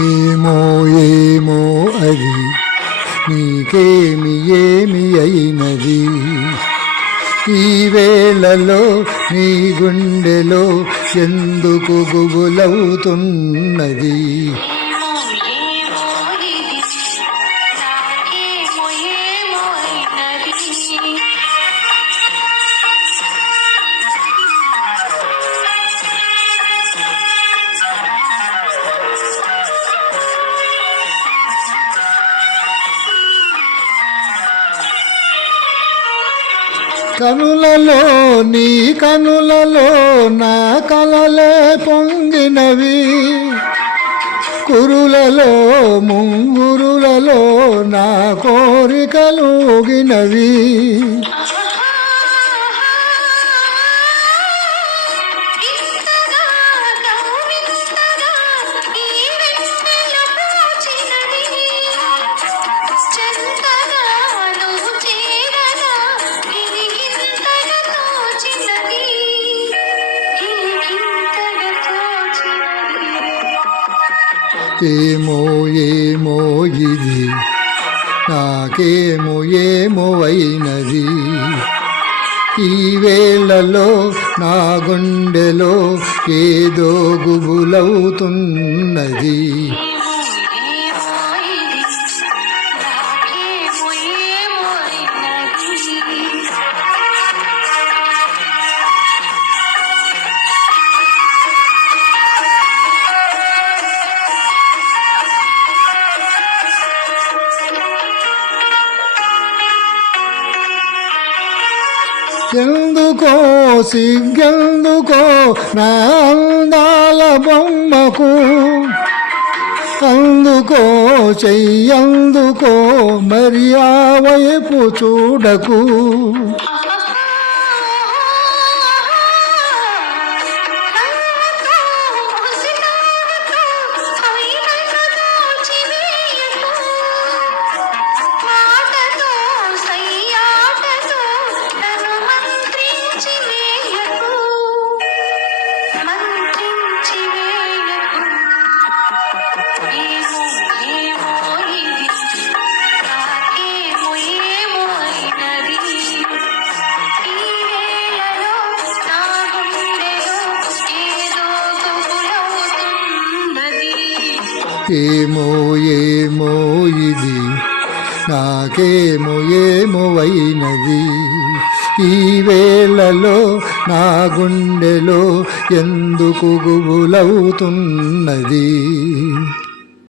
ఏమో ఏమో అది నీకేమి ఏమి అయినది, ఈ వేళలో నీ గుండెలో ఎందుకు గుబులవుతున్నది. కనులలో నీ కనులలో నా కలలే పొంగినవి, కురులలో ముంగురులలో నా కోరికలుగినవి. ఏమో ఏమో ఇది నాకేమో ఏమో అయినది, ఈ వేళలో నా గుండెలో ఏదో గుబులవుతున్నది. ఎందుకో సిగ్గెందుకో నా అందాల బొమ్మకు, అందుకో చెయ్యందుకో మరి ఆ వైపు చూడకు. ఏమో ఏమో ఇది నాకేమో ఏమో అయినది, ఈ వేళలో నా గుండెలో ఎందుకు గుబులవుతున్నది.